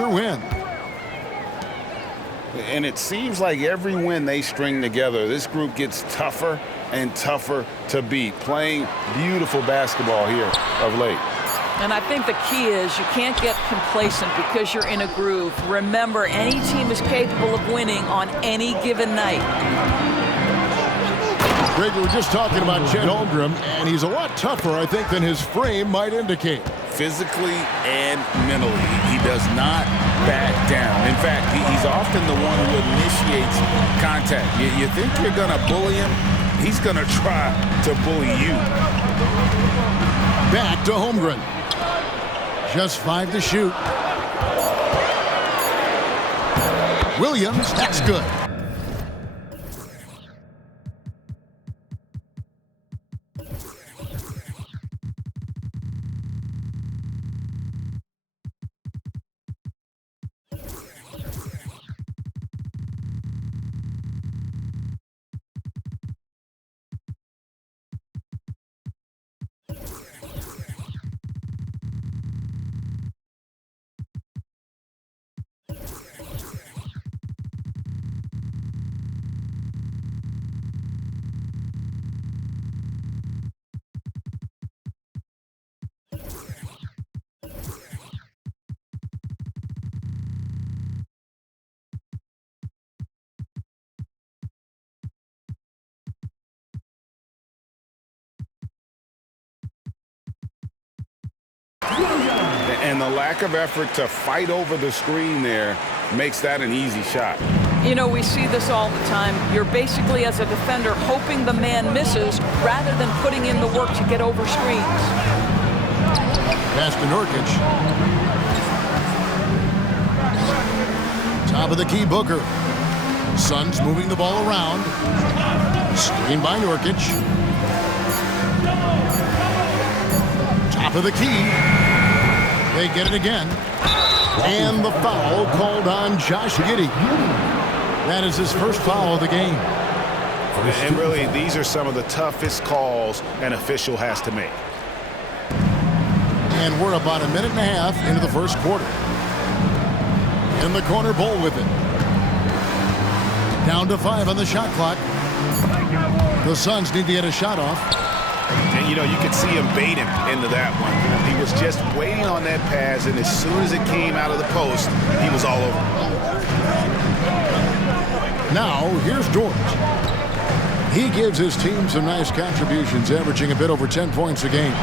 Rochester win. And it seems like every win they string together, this group gets tougher and tougher to beat. Playing beautiful basketball here of late. And I think the key is you can't get complacent because you're in a groove. Remember, any team is capable of winning on any given night. Greg, we were just talking about Chet Holmgren, and he's a lot tougher, I think, than his frame might indicate. Physically and mentally, he does not back down. In fact, he's often the one who initiates contact. You think you're going to bully him? He's going to try to bully you. Back to Holmgren. Just 5 to shoot. Williams, that's good. And the lack of effort to fight over the screen there makes that an easy shot. You know, we see this all the time. You're basically, as a defender, hoping the man misses rather than putting in the work to get over screens. Pass to Nurkic. Top of the key, Booker. Suns moving the ball around. Screen by Nurkic. Top of the key. They get it again. And the foul called on Josh Giddey. That is his first foul of the game. And really, these are some of the toughest calls an official has to make. And we're about a minute and a half into the first quarter. In the corner, Bull with it. Down to 5 on the shot clock. The Suns need to get a shot off. And, you know, you could see him bait him into that one. He was just waiting on that pass, and as soon as it came out of the post, he was all over. Now, here's George. He gives his team some nice contributions, averaging a bit over 10 points a game.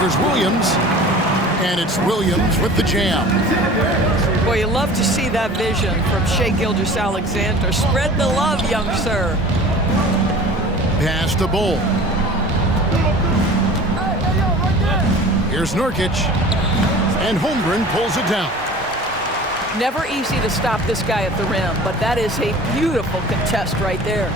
Here's Williams, and it's Williams with the jam. Boy, you love to see that vision from Shai Gilgeous-Alexander. Spread the love, young sir. Pass to Bull. Here's Nurkic, and Holmgren pulls it down. Never easy to stop this guy at the rim, but that is a beautiful contest right there.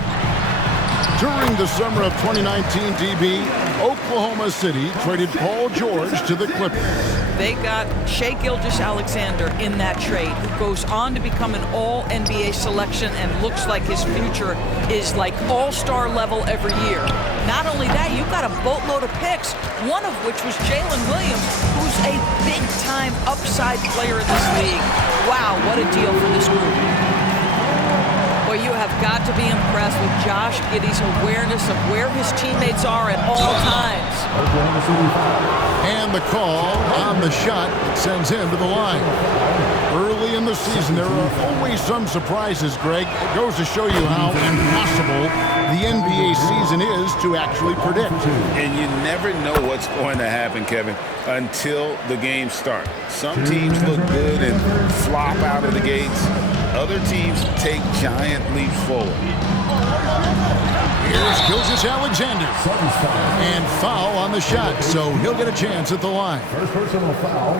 During the summer of 2019, DB, Oklahoma City traded Paul George to the Clippers. They got Shai Gilgeous-Alexander in that trade, who goes on to become an all-NBA selection and looks like his future is like all-star level every year. Not only that, you've got a boatload of picks, one of which was Jalen Williams, who's a big-time upside player in this league. Wow, what a deal for this group. Well, you have got to be impressed with Josh Giddey's awareness of where his teammates are at all times. And the call on the shot sends him to the line. Early in the season, there are always some surprises, Greg. It goes to show you how impossible the NBA season is to actually predict. And you never know what's going to happen, Kevin, until the games start. Some teams look good and flop out of the gates. Other teams take giant leaps forward. Here's Gilgeous-Alexander. And foul on the shot, so he'll get a chance at the line. First personal foul.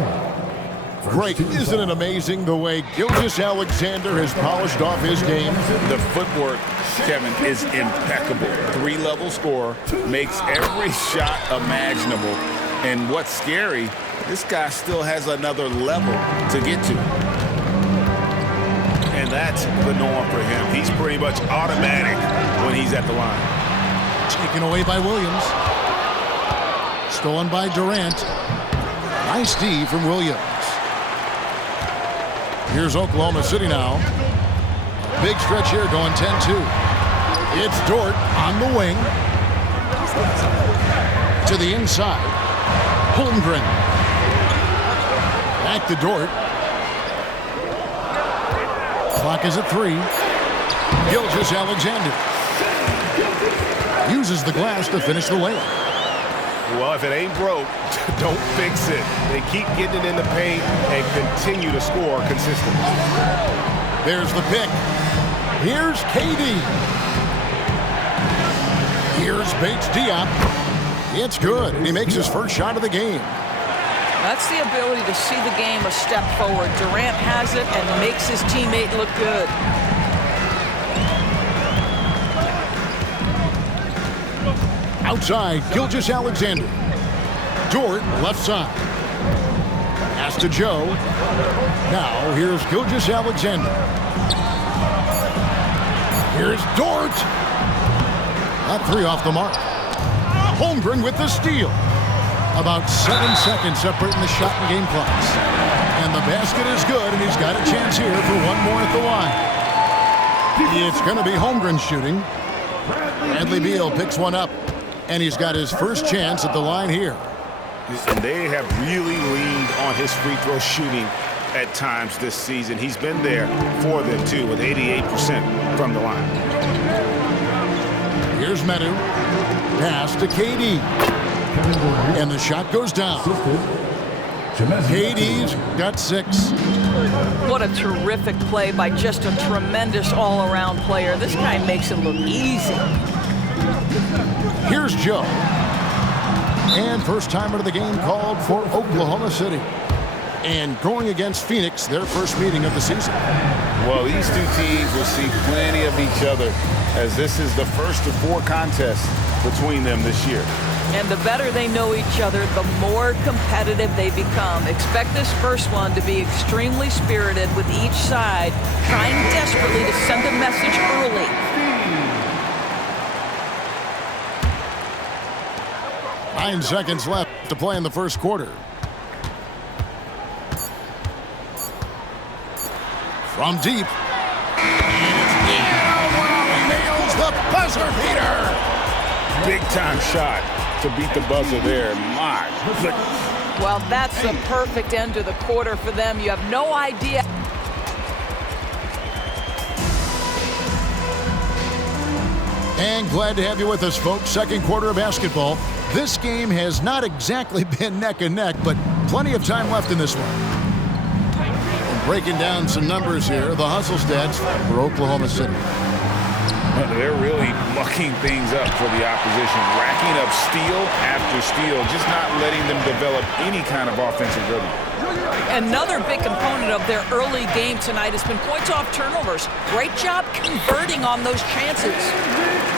Greg, isn't it amazing the way Gilgeous-Alexander has polished off his game? The footwork, Kevin, is impeccable. 3-level scorer, makes every shot imaginable. And what's scary, this guy still has another level to get to. And that's the norm for him. He's pretty much automatic when he's at the line. Taken away by Williams. Stolen by Durant. Nice D from Williams. Here's Oklahoma City now. Big stretch here going 10-2. It's Dort on the wing. To the inside. Holmgren. Back to Dort. Clock is at 3. Gilgeous-Alexander uses the glass to finish the layup. Well, if it ain't broke, don't fix it. They keep getting it in the paint and continue to score consistently. There's the pick. Here's KD. Here's Bates Diop. It's good, and he makes his first shot of the game. That's the ability to see the game a step forward. Durant has it and makes his teammate look good. Outside, Gilgeous-Alexander. Dort, left side. Pass to Joe. Now, here's Gilgeous-Alexander. Here's Dort. That 3 off the mark. Holmgren with the steal. About 7 seconds separating the shot and game clocks. And the basket is good, and he's got a chance here for one more at the line. It's going to be Holmgren shooting. Bradley Beal picks one up, and he's got his first chance at the line here. And they have really leaned on his free throw shooting at times this season. He's been there for them, too, with 88% from the line. Here's Medu. Pass to KD. And the shot goes down. KD's got 6. What a terrific play by just a tremendous all-around player. This guy makes it look easy. Here's Joe. And first timer of the game called for Oklahoma City. And going against Phoenix, their first meeting of the season. Well, these two teams will see plenty of each other, as this is the first of 4 contests between them this year. And the better they know each other, the more competitive they become. Expect this first one to be extremely spirited, with each side trying desperately to send a message early. Nine seconds left to play in the first quarter. From deep. He nails the buzzer beater. Big time shot to beat the buzzer there. My goodness. Well, that's the perfect end to the quarter for them. You have no idea. And glad to have you with us, folks. Second quarter of basketball. This game has not exactly been neck and neck, but plenty of time left in this one. And breaking down some numbers here, the hustle stats for Oklahoma City. They're really mucking things up for the opposition, racking up steal after steal, just not letting them develop any kind of offensive rhythm. Another big component of their early game tonight has been points off turnovers. Great job converting on those chances.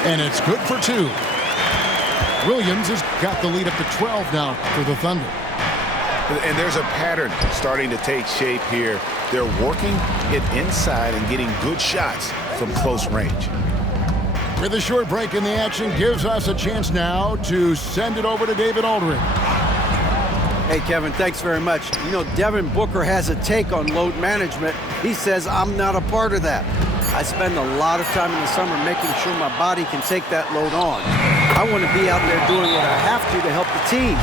And it's good for 2. Williams has got the lead up to 12 now for the Thunder. And there's a pattern starting to take shape here. They're working it inside and getting good shots from close range. With a short break in the action, gives us a chance now to send it over to David Aldridge. Hey, Kevin, thanks very much. You know, Devin Booker has a take on load management. He says I'm not a part of that. I spend a lot of time in the summer making sure my body can take that load on. I want to be out there doing what I have to help the team.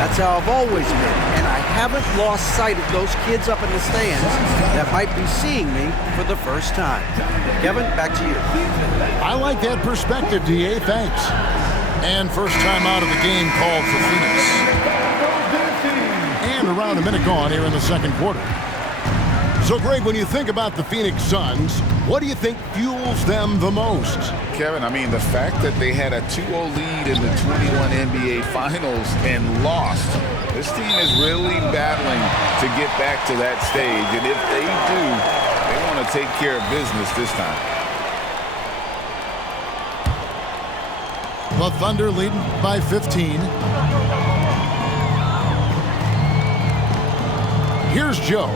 That's how I've always been. And I haven't lost sight of those kids up in the stands that might be seeing me for the first time. Kevin, back to you. I like that perspective, D.A. Thanks. And first time out of the game called for Phoenix. And around a minute gone here in the second quarter. So, Greg, when you think about the Phoenix Suns, what do you think fuels them the most? Kevin, I mean, the fact that they had a 2-0 lead in the 21 NBA Finals and lost. This team is really battling to get back to that stage. And if they do, they want to take care of business this time. The Thunder leading by 15. Here's Joe.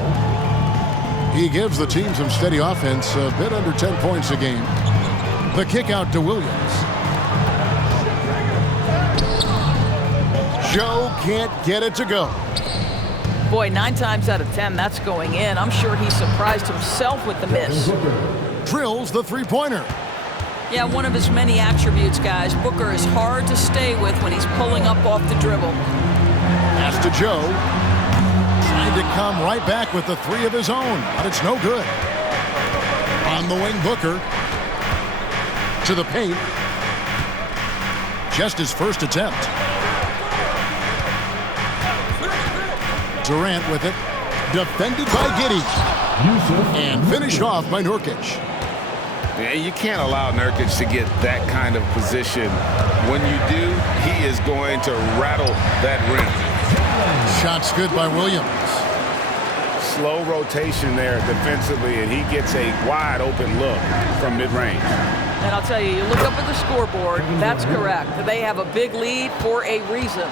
He gives the team some steady offense, a bit under 10 points a game. The kick out to Williams. Joe can't get it to go. Boy, 9 times out of 10, that's going in. I'm sure he surprised himself with the miss. Drills the three-pointer. Yeah, one of his many attributes, guys. Booker is hard to stay with when he's pulling up off the dribble. Pass to Joe. Trying to come right back with the three of his own, but it's no good. On the wing, Booker. To the paint. Just his first attempt. Durant with it. Defended by Giddey. And finished off by Nurkic. Yeah, you can't allow Nurkic to get that kind of position. When you do, he is going to rattle that rim. Shots good by Williams. Slow rotation there defensively, and he gets a wide open look from mid-range. And I'll tell you, you look up at the scoreboard, that's correct. They have a big lead for a reason.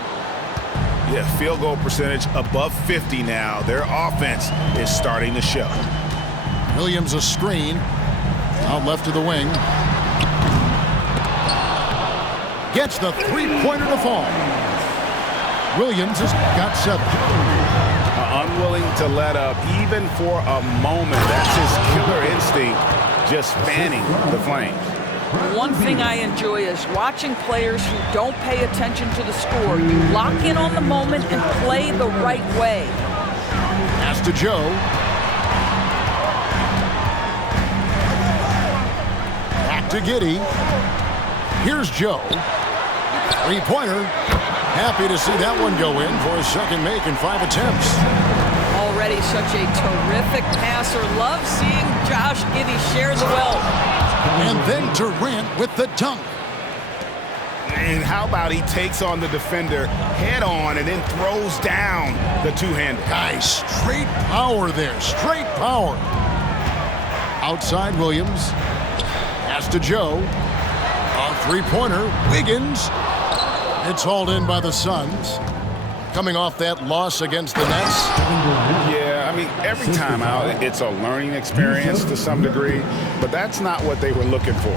Yeah, field goal percentage above 50 now. Their offense is starting to show. Williams a screen. Out left to the wing. Gets the three-pointer to fall. Williams has got 7. Unwilling to let up even for a moment. That's his killer instinct, just fanning the flames. One thing I enjoy is watching players who don't pay attention to the score. You lock in on the moment and play the right way. Pass to Joe. Back to Giddey. Here's Joe. Three-pointer. Happy to see that one go in for his second make in 5 attempts. Already such a terrific passer. Love seeing Josh Giddey share the wealth. And then Durant with the dunk. And how about he takes on the defender head on and then throws down the two-hander. Guys, straight power there. Straight power. Outside Williams. Pass to Joe. A three-pointer. Wiggins. It's hauled in by the Suns. Coming off that loss against the Nets. Yeah, I mean, every time out, it's a learning experience to some degree, but that's not what they were looking for.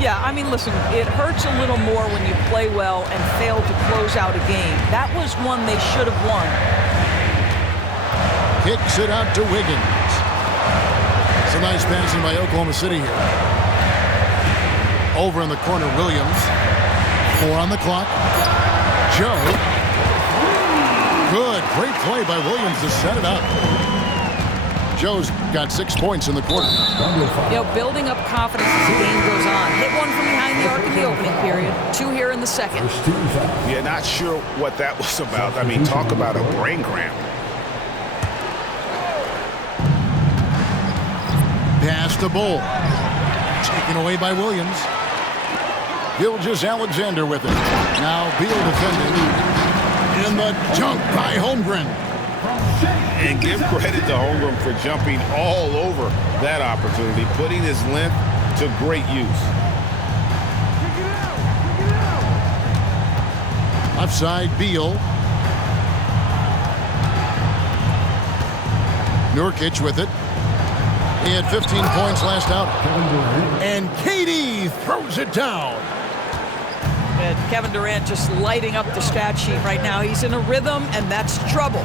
Yeah, I mean, listen, it hurts a little more when you play well and fail to close out a game. That was one they should have won. Kicks it out to Wiggins. It's a nice passing by Oklahoma City here. Over in the corner, Williams. 4 on the clock. Joe. Good. Great play by Williams to set it up. Joe's got 6 points in the quarter. You know, building up confidence as the game goes on. Hit one from behind the arc in the opening period. 2 here in the second. Yeah, not sure what that was about. I mean, talk about a brain cramp. Pass to Bull. Taken away by Williams. Gilgeous-Alexander with it. Now Beal defending. In the dunk by Holmgren. And give credit to Holmgren for jumping all over that opportunity, putting his length to great use. Left side, Beal. Nurkic with it. He had 15 points last out. And KD throws it down. And Kevin Durant just lighting up the stat sheet right now. He's in a rhythm, and that's trouble.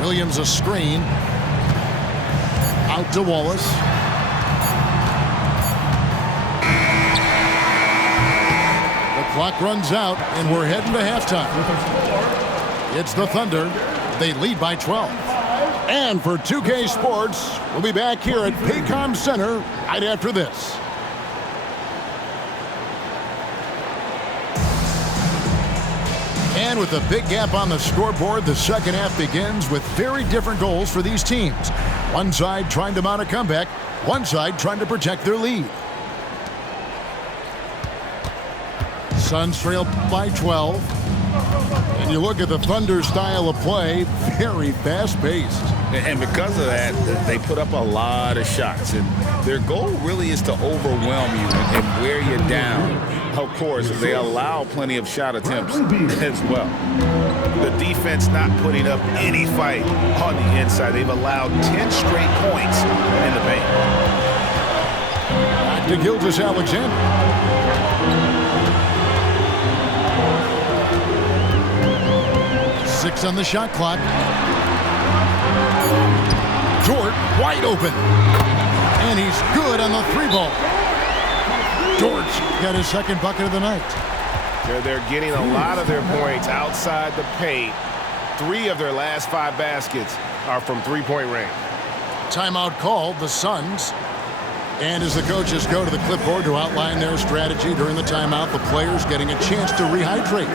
Williams a screen. Out to Wallace. The clock runs out, and we're heading to halftime. It's the Thunder. They lead by 12. And for 2K Sports, we'll be back here at Paycom Center right after this. And with a big gap on the scoreboard, the second half begins with very different goals for these teams. One side trying to mount a comeback, one side trying to protect their lead. Suns trail by 12. And you look at the Thunder style of play, very fast-paced. And because of that, they put up a lot of shots. And their goal really is to overwhelm you and wear you down. Of course, they allow plenty of shot attempts as well. The defense not putting up any fight on the inside. They've allowed 10 straight points in the paint. Back to Gilgeous-Alexander. 6 on the shot clock. Dort wide open. And he's good on the 3-ball. Dort's got his second bucket of the night. They're getting a lot of their points outside the paint. 3 of their last 5 baskets are from three-point range. Timeout called, the Suns. And as the coaches go to the clipboard to outline their strategy during the timeout, the players getting a chance to rehydrate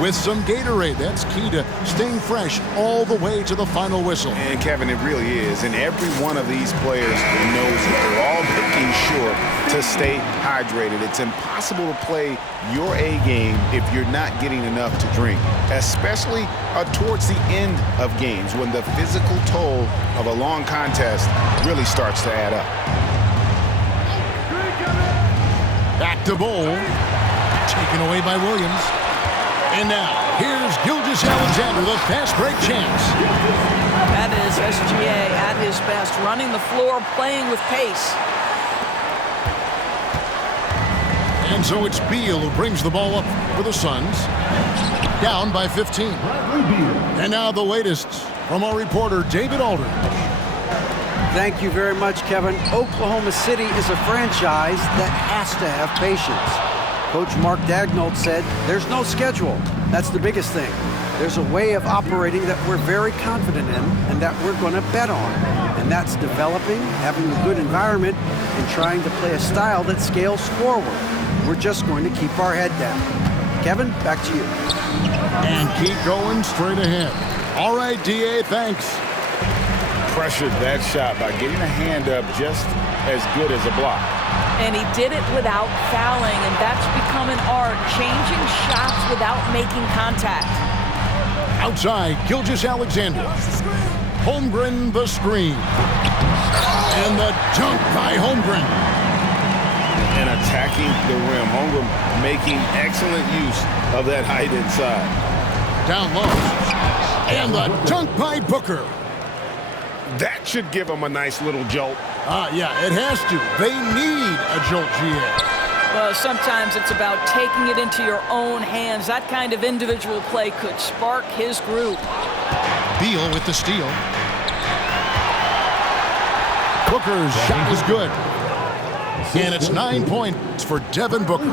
with some Gatorade. That's key to staying fresh all the way to the final whistle. And, Kevin, it really is. And every one of these players knows that they're all making sure to stay hydrated. It's impossible to play your A game if you're not getting enough to drink, especially towards the end of games when the physical toll of a long contest really starts to add up. Back to Bol. Taken away by Williams. And now, here's Gilgeous-Alexander, the fast break champs. That is SGA at his best, running the floor, playing with pace. And so it's Beal who brings the ball up for the Suns. Down by 15. And now the latest from our reporter, David Aldridge. Thank you very much, Kevin. Oklahoma City is a franchise that has to have patience. Coach Mark Daigneault said, there's no schedule. That's the biggest thing. There's a way of operating that we're very confident in and that we're going to bet on. And that's developing, having a good environment, and trying to play a style that scales forward. We're just going to keep our head down. Kevin, back to you. And keep going straight ahead. All right, D.A., thanks. Pressured that shot by getting a hand up just as good as a block. And he did it without fouling, and that's become an art, changing shots without making contact. Outside, Gilgeous-Alexander. Holmgren the screen. And the dunk by Holmgren. And attacking the rim. Holmgren making excellent use of that height inside. Down low. And the dunk by Booker. That should give him a nice little jolt. Yeah, it has to. They need a jolt, GA. Well, sometimes it's about taking it into your own hands. That kind of individual play could spark his groove. Beal with the steal. Booker's shot is good. And it's 9 points for Devin Booker.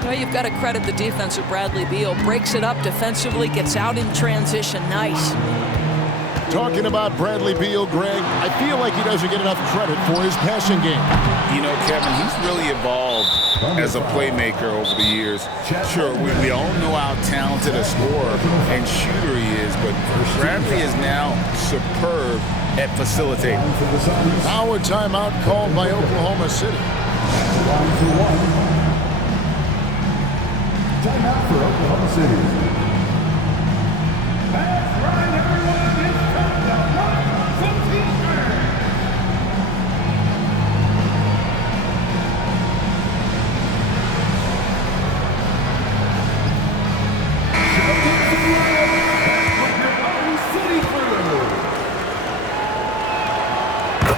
Well, you've got to credit the defense of Bradley Beal. Breaks it up defensively, gets out in transition. Nice. Talking about Bradley Beal, Greg, I feel like he doesn't get enough credit for his passing game. You know, Kevin, he's really evolved as a playmaker over the years. Sure, we all know how talented a scorer and shooter he is, but Bradley is now superb at facilitating. Now a timeout called by Oklahoma City. Timeout for Oklahoma City. That's right, everyone. It's time to run some teamwork.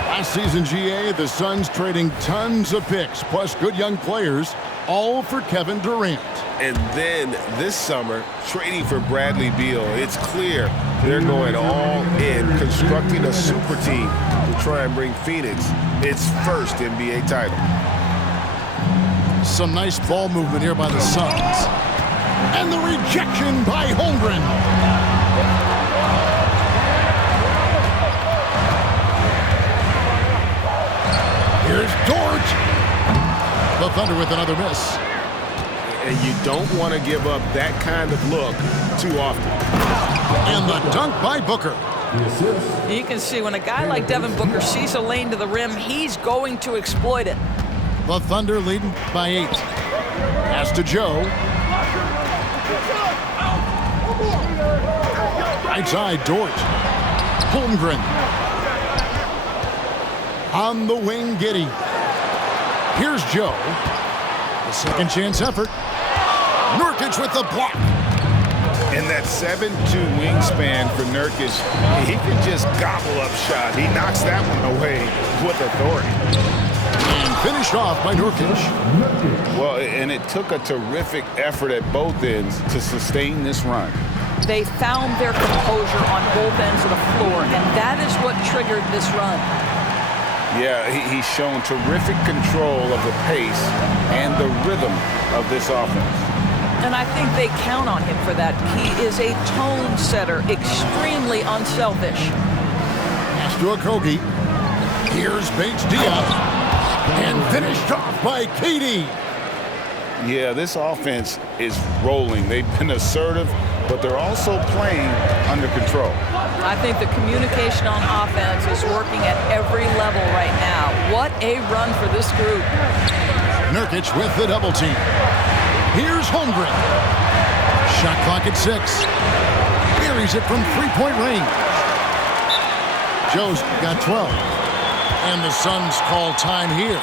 Last season, GA, the Suns trading tons of picks, plus good young players, all for Kevin Durant. And then this summer, trading for Bradley Beal. It's clear they're going all in, constructing a super team to try and bring Phoenix its first NBA title. Some nice ball movement here by the Suns. And the rejection by Holmgren. Here's Dort. The Thunder with another miss. And you don't want to give up that kind of look too often. And the dunk by Booker. You can see when a guy like Devin Booker sees a lane to the rim, he's going to exploit it. The Thunder leading by 8. Pass to Joe. Right side, Dort. Holmgren. On the wing, Giddey. Here's Joe. The second chance effort. Nurkic with the block. And that 7'2" wingspan for Nurkic, he can just gobble up shot. He knocks that one away with authority. And finished off by Nurkic. Well, and it took a terrific effort at both ends to sustain this run. They found their composure on both ends of the floor, and that is what triggered this run. Yeah, he's shown terrific control of the pace and the rhythm of this offense. And I think they count on him for that. He is a tone setter, extremely unselfish. Pass to Okogie. Here's Bates Diop. And finished off by Katie. Yeah, this offense is rolling. They've been assertive, but they're also playing under control. I think the communication on offense is working at every level right now. What a run for this group. Nurkic with the double team. Here's Holmgren. Shot clock at 6. Buries it from three-point range. Joe's got 12. And the Suns call time here.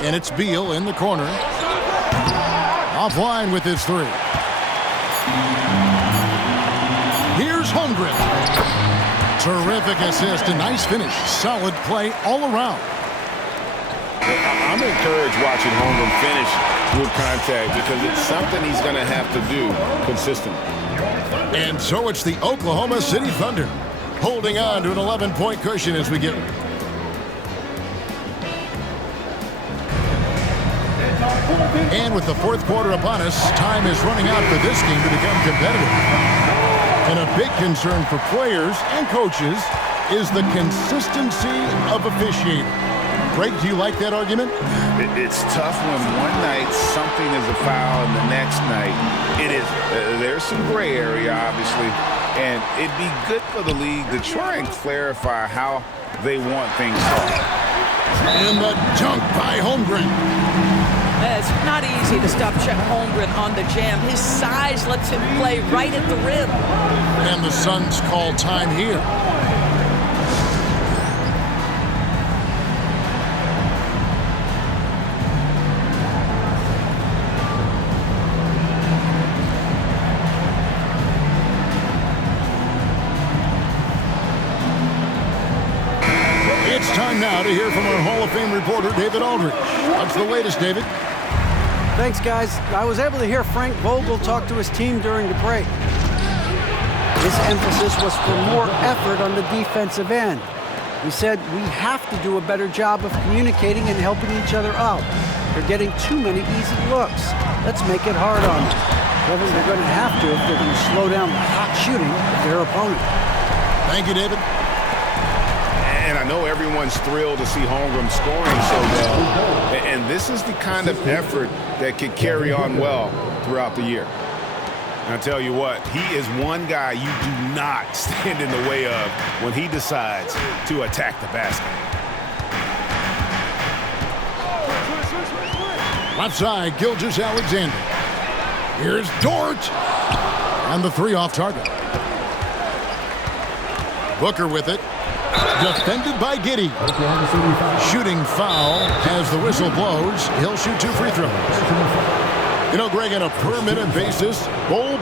And it's Beal in the corner. Offline with his three. Here's Holmgren. Terrific assist, a nice finish. Solid play all around. I'm encouraged watching Holmgren finish with contact because it's something he's going to have to do consistently. And so it's the Oklahoma City Thunder holding on to an 11-point cushion as we get And with the fourth quarter upon us, time is running out for this game to become competitive. And a big concern for players and coaches is the consistency of officiating. Greg, do you like that argument? It's tough when one night something is a foul and the next night it is. There's some gray area, obviously, and it'd be good for the league to try and clarify how they want things done. And the dunk by Holmgren. It's not easy to stop Chet Holmgren on the jam. His size lets him play right at the rim. And the Suns call time here. It's time now to hear from our Hall of Fame reporter, David Aldridge. What's the latest, David? Thanks, guys. I was able to hear Frank Vogel talk to his team during the break. His emphasis was for more effort on the defensive end. He said, we have to do a better job of communicating and helping each other out. They're getting too many easy looks. Let's make it hard on them. Kevin, they're going to have to if they're going to slow down the hot shooting of their opponent. Thank you, David. And I know everyone's thrilled to see Holmgren scoring so well. And this is the kind of effort that can carry on well throughout the year. And I tell you what, he is one guy you do not stand in the way of when he decides to attack the basket. Left side, Gilgeous-Alexander. Here's Dort. And the three off target. Booker with it. Defended by Giddey. Shooting foul as the whistle blows. He'll shoot 2 free throws. You know, Greg, on a per-minute basis, Bol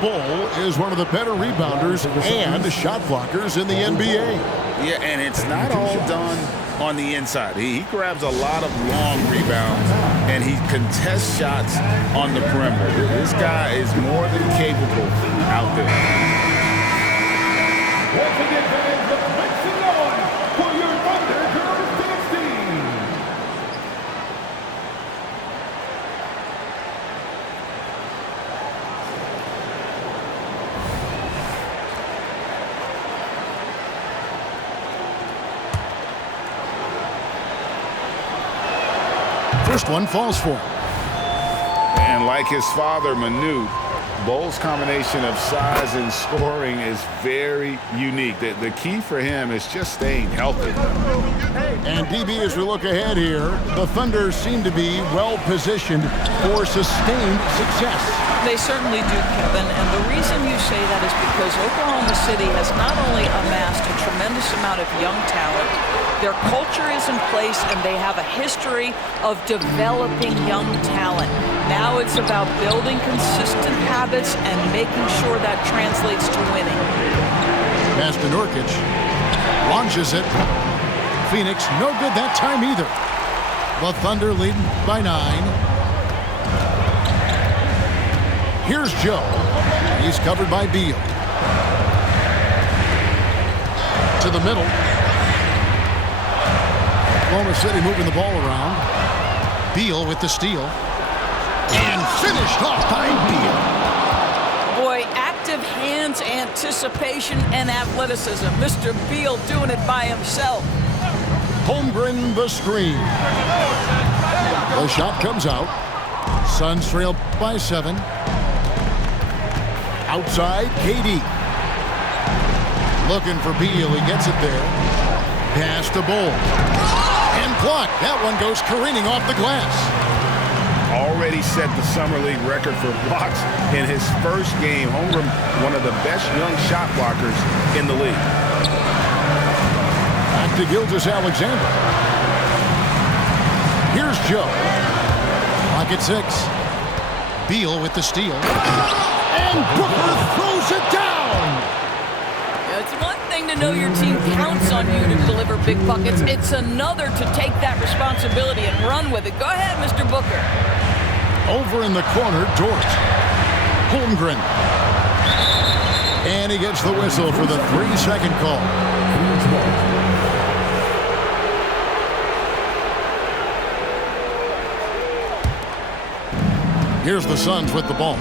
is one of the better rebounders and shot blockers in the NBA. Yeah, and it's not all done on the inside. He grabs a lot of long rebounds, and he contests shots on the perimeter. This guy is more than capable out there. First one falls for him. And like his father, Manu, Bole's combination of size and scoring is very unique. The key for him is just staying healthy. And DB, as we look ahead here, the Thunder seem to be well positioned for sustained success. They certainly do, Kevin, and the reason you say that is because Oklahoma City has not only amassed a tremendous amount of young talent, their culture is in place and they have a history of developing young talent. Now it's about building consistent habits and making sure that translates to winning. Pass to Nurkic. Launches it. Phoenix, no good that time either. The Thunder leading by 9. Here's Joe. He's covered by Beal. To the middle. Oklahoma City moving the ball around. Beal with the steal. And finished off by Beal. Boy, active hands, anticipation, and athleticism. Mr. Beal doing it by himself. Holmgren the screen. The shot comes out. Suns trail by 7. Outside, KD. Looking for Beal. He gets it there. Pass to Bol. And blocked. That one goes careening off the glass. Already set the Summer League record for blocks in his first game. Holmgren, one of the best young shot blockers in the league. Back to Gilgeous-Alexander. Here's Joe. Clock at 6. Beal with the steal. And Booker throws it down. It's one thing to know your team counts on you to deliver big buckets. It's another to take that responsibility and run with it. Go ahead, Mr. Booker. Over in the corner, Dort. Holmgren. And he gets the whistle for the 3-second call. Here's the Suns with the ball.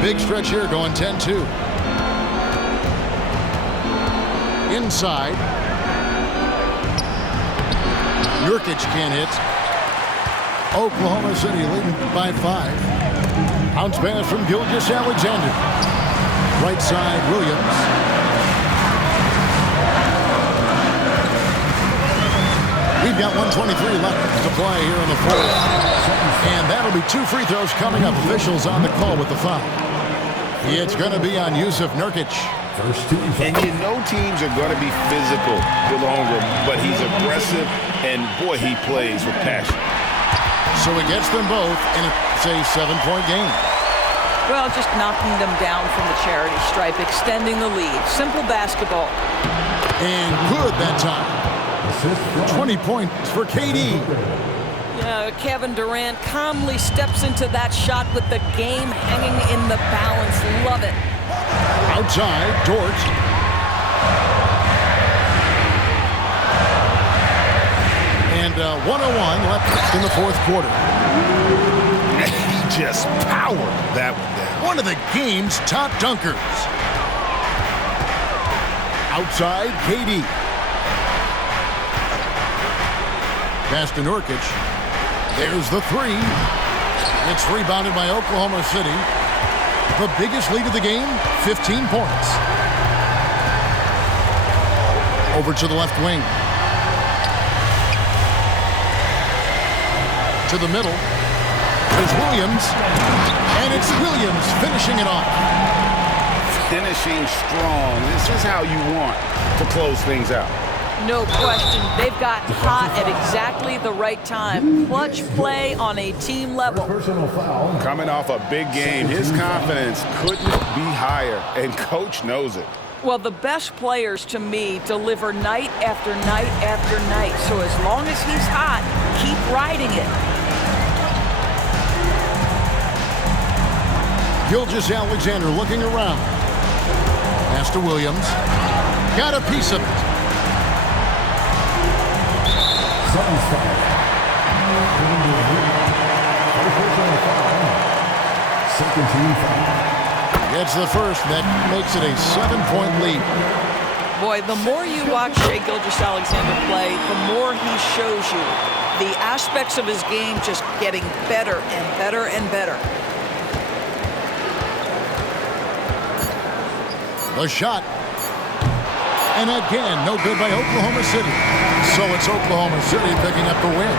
Big stretch here going 10-2. Inside. Nurkic can't hit. Oklahoma City leading by 5. Bounce pass from Gilgeous-Alexander. Right side, Williams. We've got 1:23 left to play here in the fourth. And that'll be 2 free throws coming up. Officials on the call with the foul. It's going to be on Jusuf Nurkic. And you know teams are going to be physical with Holmgren, but he's aggressive, and boy, he plays with passion. So he gets them both, and it's a 7-point game. Well, just knocking them down from the charity stripe, extending the lead. Simple basketball. And good that time. 20 points for KD. Kevin Durant calmly steps into that shot with the game hanging in the balance. Love it. Outside, Dort. And 1:01 left in the fourth quarter. He just powered that one down. One of the game's top dunkers. Outside, KD. Pass to Nurkic. There's the 3. It's rebounded by Oklahoma City. The biggest lead of the game, 15 points. Over to the left wing. To the middle. It's Williams. And it's Williams finishing it off. Finishing strong. This is how you want to close things out. No question. They've got hot at exactly the right time. Clutch play on a team level. Coming off a big game, his confidence couldn't be higher, and coach knows it. Well, the best players, to me, deliver night after night after night. So as long as he's hot, keep riding it. Gilgeous-Alexander looking around. Pass to Williams. Got a piece of it. Gets the first. That makes it a 7-point lead. Boy, the more you watch Shai Gilgeous-Alexander play, the more he shows you the aspects of his game just getting better and better and better. The shot. And again, no good by Oklahoma City. So it's Oklahoma City picking up the win.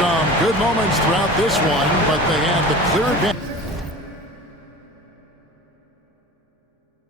Some good moments throughout this one, but they had the clear advantage.